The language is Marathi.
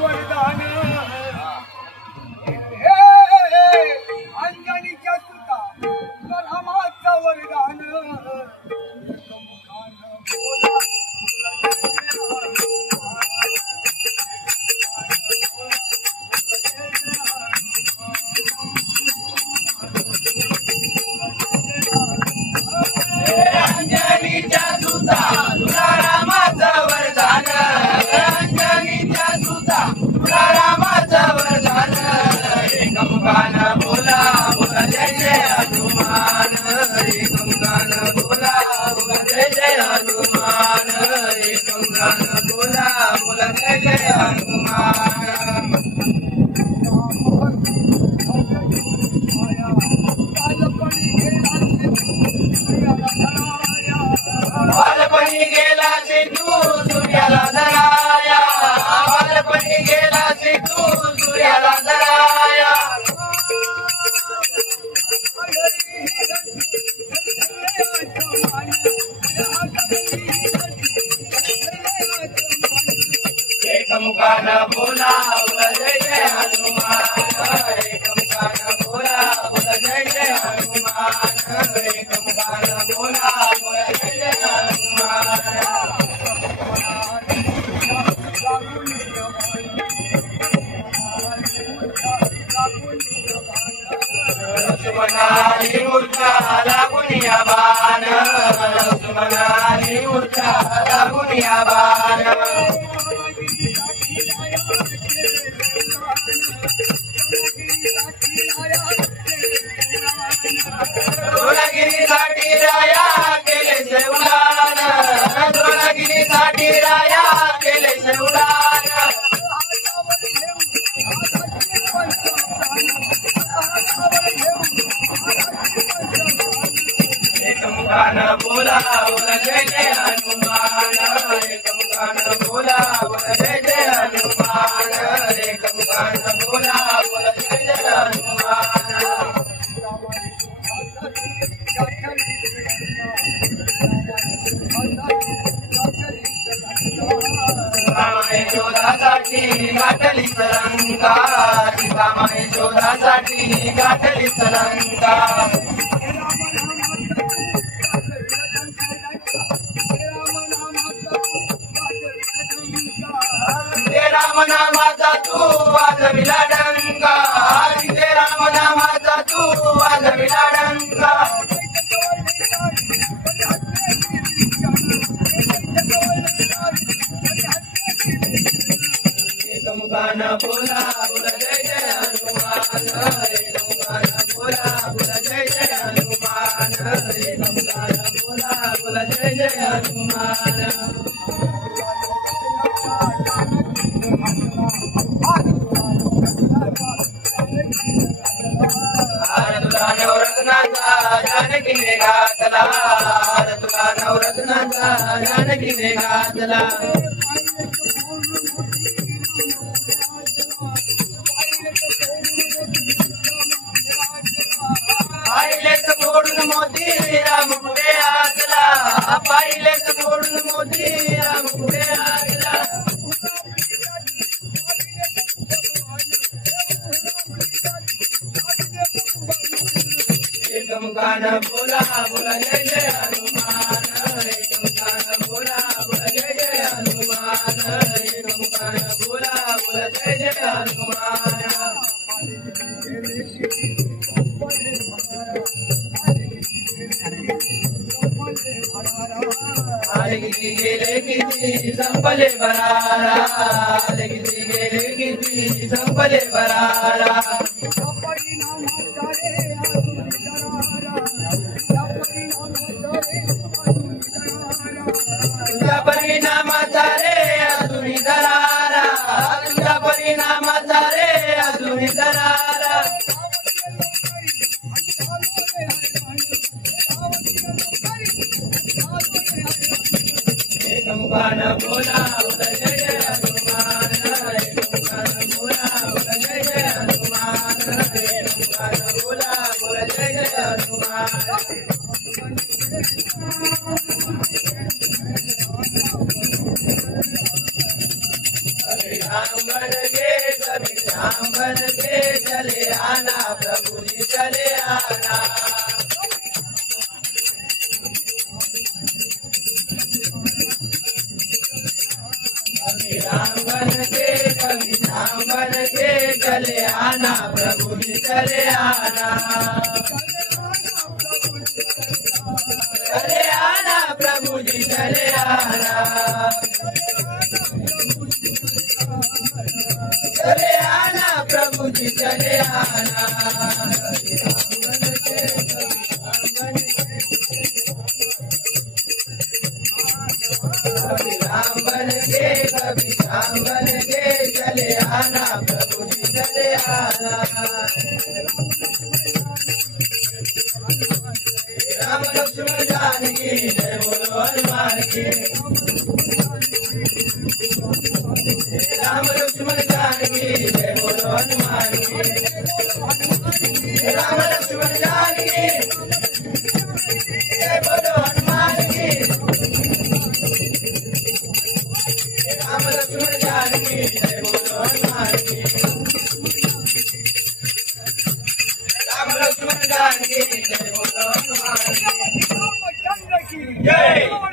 वरदान अंजनीच्या सुता रामाचं वरदान अंजनीच्या सुता तुला रामाचं वरदान अंजनीच्या सुता तुला रामाचं वरदान एकमुखानं बोला बोला जय जय हनुमान एकमुखानं बोला बोला जय जय हनुमान एकमुखानं बोला बोला जय जय हनुमान बालपणी गेला सिद्धू सूर्याला धराया बालपणी गेला सिद्धू सूर्याला धराया एकमुखानं बोला बोला जय जय हनुमान एकमुखानं बोला बोला जय जय हनुमान एकमुखानं बोला बोला जय जय हनुमान लक्ष्मणानी मूर्छा लागून या बाण लक्ष्मणानी मूर्छा लागून या बाण द्रोणागिरीसाठी राया केले शेवलान द्रोणागिरीसाठी राया केले शेवलान एकमुखानं बोला बोला जय जय हनुमान एकमुखानं बोला बोला जय जय हनुमान एकमुखानं बोला बोला जय जय हनुमान सीतामाई शोधासाठी गाठली लंका सीतामाई शोधासाठी गाठली लंका रामनामाचा तू वाजविला डंका रामनामाचा तू वाजविला डंका एकमुखानं बोला बोला जय जय हनुमान एकमुखानं बोला बोला जय जय हनुमान एकमुखानं बोला बोला जय जय हनुमान तुला नवरत्नाचा जानकीने घातला तुला नवरत्नाचा जानकीने घातला पाहिलेच मोडून मोती राम पुढे आगला पाहिलेच मोडून मोती राम पुढे आगला एकमुखानं बोला बोला जय जय हनुमान एकमुखानं बोला बोला जय जय हनुमान एकमुखानं बोला बोला जय जय हनुमान किती गेले किती संपले बरारा किती गेले किती संपले बरारा तुझ्या परिणामाचा रे अजूनही दरारा तुझ्या परिणामाचा रे अजूनही दरारा एकमुखानं बोला बोला जय जय हनुमान एकमुखानं बोला बोला जय जय हनुमान एकमुखानं बोला बोला जय जय हनुमान राम बन के कभी राम बन के चले आना प्रभु जी चले आना कभी राम बन के कभी राम बन के चले आना प्रभु जी चले आना चले आना प्रभु जी चले आना चले आना प्रभु जी चले आना कभी राम बन के कभी राम बन के चले आना प्रभु जी चले आना राम लक्ष्मण जानकी जय बोलो हनुमान की राम लक्ष्मण जानकी जय बोलो हनुमान की राम लक्ष्मण जानकी जय बोलो हनुमान की राम लक्ष्मण जानकी जय बोलो हनुमान की राम लक्ष्मण जानकी जय बोलो हनुमान की रामचंद्र की जय।